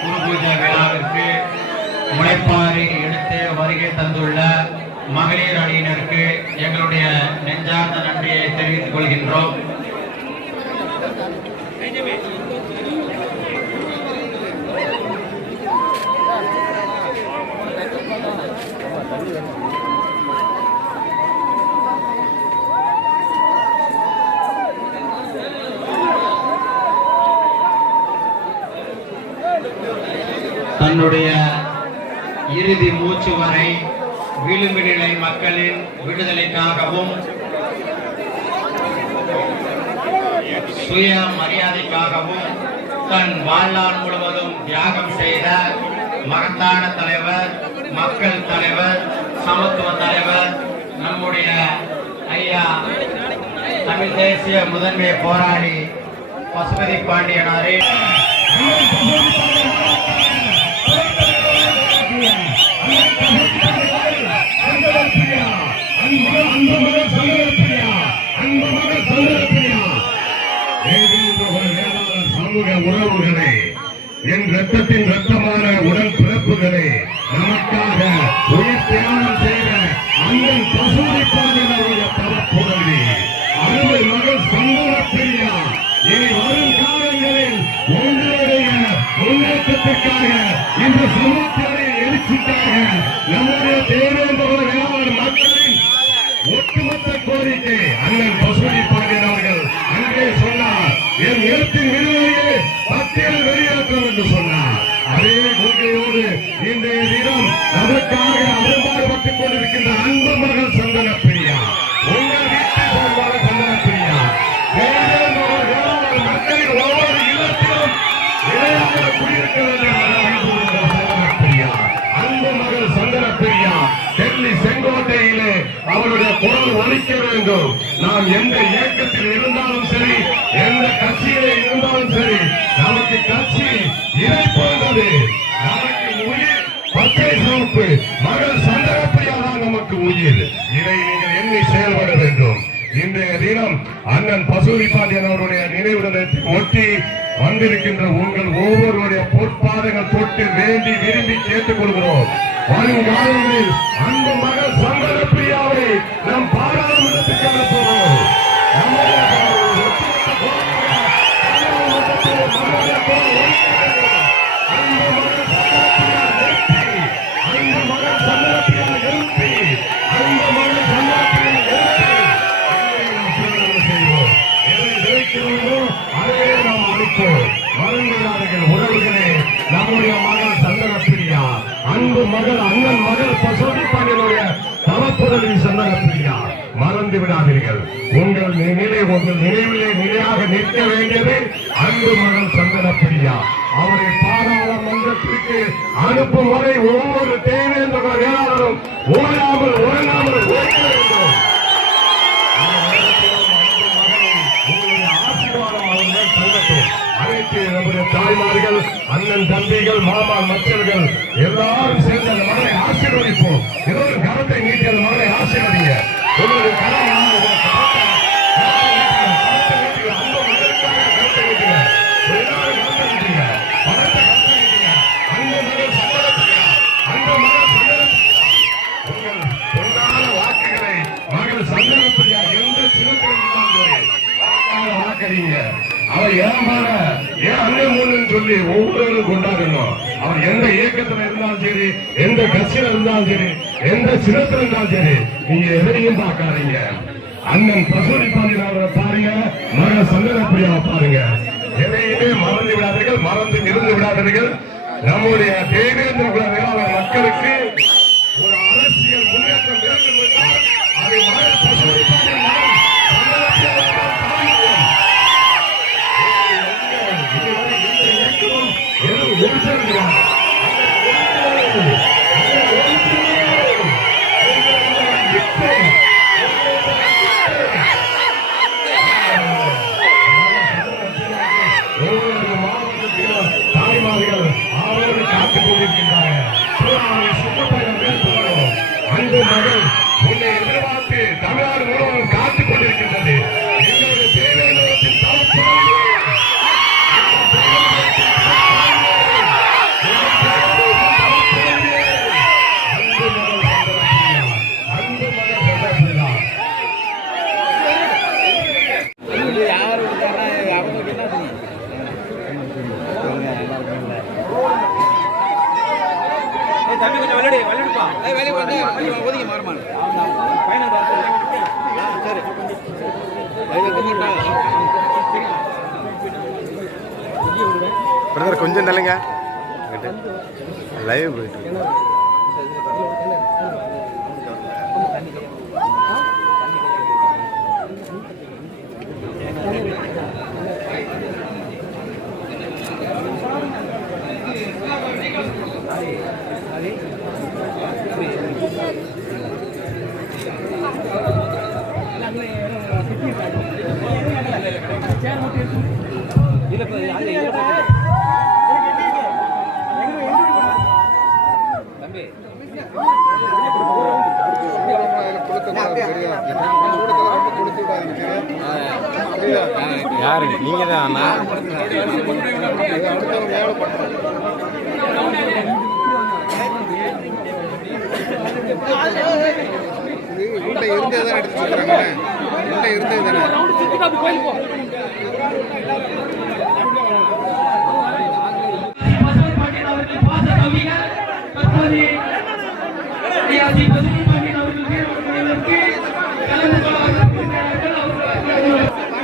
குரு பூஜை விழாவிற்கு முளைப்பாறை எடுத்து வருகை தந்துள்ள மகளிர் அணியினருக்கு எங்களுடைய நெஞ்சார்ந்த நன்றியை தெரிவித்துக் கொள்கின்றோம். தன்னுடைய இறுதி மூச்சு வரை விளிம்பு மக்களின் விடுதலைக்காகவும் சுய மரியாதைக்காகவும் தன் வாழ்நாள் முழுவதும் தியாகம் செய்த மகத்தான தலைவர் மக்கள் தலைவர் சமத்துவ தலைவர் நம்முடைய ஐயா தமிழ் தேசிய முதன்மை போராளி பசுபதி பாண்டியனாரின் ரத்தத்தின் ரத்தமான உடல் பிறப்புகளே நமக்கு அதே கொள்கையோடு இன்றைய தினம் அதற்காக அரும்பாடுபட்டுக் கொண்டிருக்கின்ற அன்பு மகள் சந்தன பிரியா உங்கள் வீட்டில் சார்பாக சந்தன பிரியா மகள் மக்களின் ஒவ்வொரு இல்லத்திலும் இணையாக குடியிருக்கிறது சந்தன பிரியா அன்பு மகள் சந்தன பிரியா டெல்லி செங்கோட்டையிலே அவருடைய குரல் ஒலிக்க வேண்டும். நாம் எந்த இயக்கத்தில் இருந்தாலும் சரி எந்த பச்சை மகள் சந்தன நமக்கு உயிர். இதை நீங்கள் எண்ணி செயல்பட வேண்டும். இன்றைய தினம் அண்ணன் பசுரி பாண்டியன் அவருடைய நினைவு ஒட்டி வந்திருக்கின்ற உங்கள் ஒவ்வொருவருடைய பொற்பாதங்கள் தொட்டு வேண்டி விரும்பி கேட்டுக் கொள்கிறோம் வரும் காலங்களில் அன்பு மகள் சந்தன நம் பாராளுமன்றத்துக்கு நாம் உறவுகளே நம்முடைய மகள் சந்தன பிரியா அன்பு மகள் அண்ணன் மகள் பசுடி பாண்டியனுடைய தவப்புதவி சந்தன பிரியா மறந்து விடாதீர்கள். உங்கள் நிலை உங்கள் நினைவிலே நிலையாக நிற்க வேண்டியது அன்பு மகள் சந்தன பிரியா அவரை பாராளுமன்றத்திற்கு அனுப்பும் வரை ஒவ்வொரு தேவேந்திர வேளாளரும் ஓயாமல் உறங்காமல் தாய்மார்கள் அண்ணன் தம்பிகள் மாமா மக்கள்கள் எல்லாரும் சேர்ந்து அந்த மகளை ஆசீர்வதிப்போம். ஏதோ ஒரு கரத்தை நீட்டி அந்த மகளை ஆசீர்வதிங்க. உங்களுடைய கரம் இயக்கத்துல இருந்தாலும் சரி எந்த கட்சியில இருந்தாலும் சரி எந்த சின்னத்துல இருந்தாலும் சரி நீங்க எதையும் பார்க்காதீங்க. அண்ணன் பிரசூரி பாண்டியன் பாருங்க மகள் சந்தனப்பிரியாவை பாருங்க. எதையுமே மறந்து விடாதீர்கள் மறந்து இருந்து விடாதீர்கள். நம்முடைய தேவேந்திர குல வேளாளர் மக்களுக்கு ஒரு அரசியல் முன்னேற்றம் வேண்டும் என்றால் அதை மகள் பிரசூரி பாண்டியன் மகள் பிரதர் கொஞ்சம் தள்ளுங்க. லைவ் போயிட்டு யாரு நீங்க தான் அண்ணா உள்ள இருந்தே தான் எடுத்து சொல்றாங்க உள்ள இருந்தே தானே அவர்கள் பாச கவிஞர் ஐயா சி. பசுமை பாண்டியன் அவர்கள் வீரர்களுக்கு கலந்து கொள்ள வந்திருக்கிறார்கள். அவர்கள்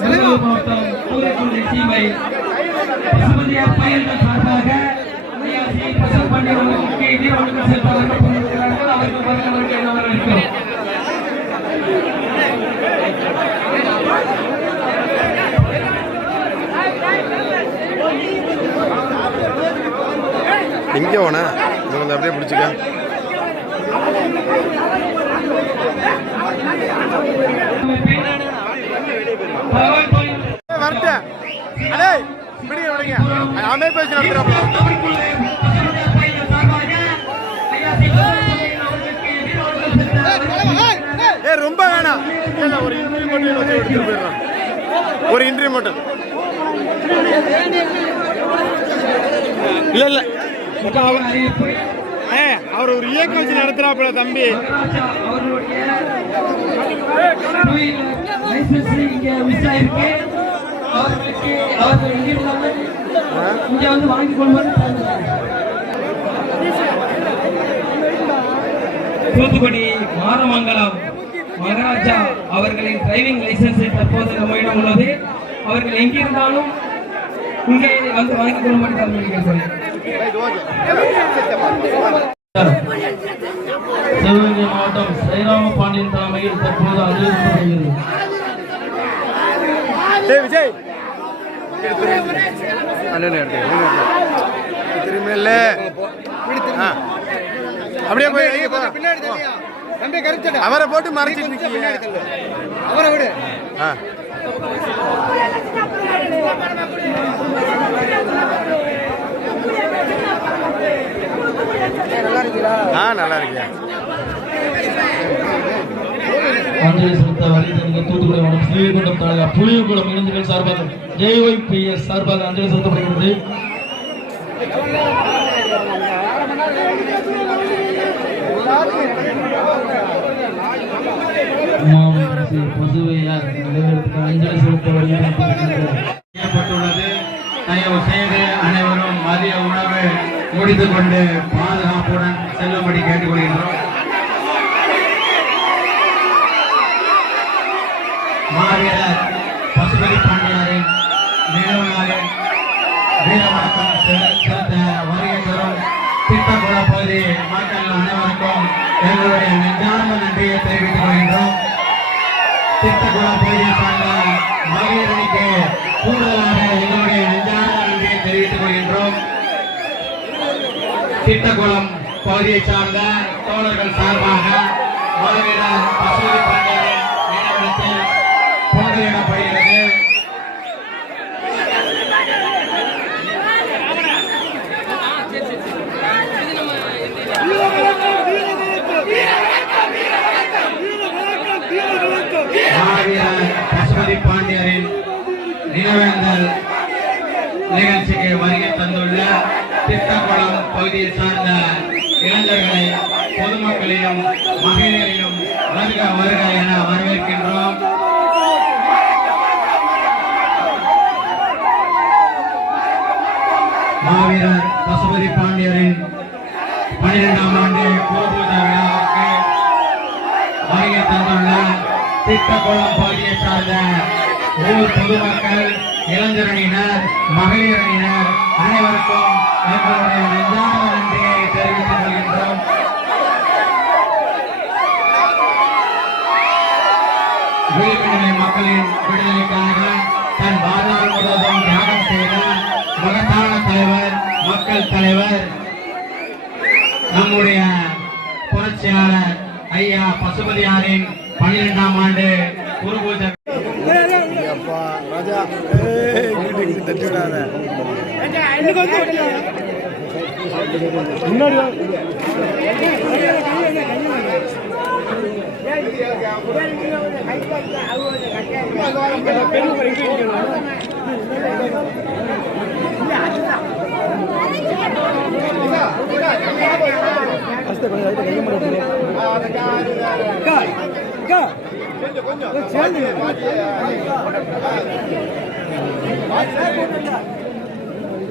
திருவள்ளூர் மாவட்டம் ஊரைக்குடி சீமை பசுமதியார் பயன்கள் சார்பாக அவர்களுக்கு. அவர்கள் வருகிறவர்கள் என வரவேற்கிறோம்? எங்க போன இது கொஞ்சம் அப்படியே பிடிச்சிக்க. வரட்டேன் அடே விடுங்க விடுங்க அமே பேசி ஏ ரொம்ப வேணாம் ஒரு இன்ட்ரி மட்டும் எடுத்துட்டு போயிடலாம் ஒரு இன்டர்வியூ மட்டும் இல்ல இல்ல ஏ அவர் ஒரு இயக்கம் வச்சு நடத்துறாப்புல தம்பி. இங்க வந்து வாங்கி கொள்வது தூத்துக்குடி மாரமங்கலம் மகாராஜா அவர்களின் டிரைவிங் லைசன்ஸை தற்போது நம்மிடம் உள்ளது. அவர்கள் எங்கிருந்தாலும் இங்கே வந்து வாங்கிக் கொள்ளும்படி தரப்படுகிறது சிவகங்கை மாவட்டம் ஸ்ரீராம பாண்டியன் தலைமையில் தற்போது அறிவிக்கப்படுகிறது. அப்படியே போய். பின்னாடி அவரை போட்டு இருக்கீங்க அவரை விடு. ஆ. ஆ நல்லா இருக்கியா அஞ்சலி செலுத்த வருகிறது தூத்துக்குடி மாவட்டம் ஸ்ரீகுண்டம் தாலுகா புளியகுளம் இளைஞர்கள் சார்பாக ஜேஒய்பிஎஸ் சார்பாக அஞ்சலி செலுத்தப்படுகிறது. செலுத்த தயவு செய்து அனைவரும் மதிய உணவு முடித்துக் கொண்டு செல்லும்படி மாவீரர் பசுபதி பாண்டியாரின் நினைவு வீரவணக்கம் செ- செலுத்த வருகை தரும் திட்டக்குள பகுதி மக்கள் அனைவருக்கும் எங்களுடைய நெஞ்சார்ந்த நன்றியை தெரிவித்துக் கொள்கின்றோம் திட்டக்குள பகுதியை சார்ந்த மகளிரணிக்கு கூடுதலாக எங்களுடைய நெஞ்சார்ந்த நன்றியை தெரிவித்துக் கொள்கின்றோம் திட்டக்குளம் பகுதியை சார்ந்த தோழர்கள் சார்பாக மாவீரர் பசுபதி நினைவிடத்தில் பொங்கலிடப்படுகிறது பசுபதி பாண்டியரின் நினைவேந்தல் நிகழ்ச்சிக்கு வருகை தந்துள்ள திட்டக்குளம் பகுதியை சார்ந்த இளைஞர்களை பொதுமக்களையும் மகளிரையும் வருக வருக என வரவேற்கின்றோம். மாவீரர் பசுபதி பாண்டியரின் பனிரெண்டாம் ஆண்டு கோபூஜ விழாவுக்கு வருகை தந்துள்ள திட்டக்குளம் பகுதியை சார்ந்த ஊர் பொதுமக்கள் இளைஞரணியினர் மகளிரணியினர் அனைவருக்கும் எங்களுடைய நெஞ்சான நன்றி தெரிவித்துக் கொள்கின்றோம் விழிப்புணர்வு மக்களின் விடுதலைக்காக தன் வாழ்நாள் முழுவதும் தியாகம் செய்த மகத்தான தலைவர் மக்கள் தலைவர் நம்முடைய புரட்சியாளர் ஐயா பசுபதியாரின் பனிரெண்டாம் ஆண்டு குரு பூஜை அப்பா ராஜா முன்னாடி இங்கிட்டு இங்கிட்டு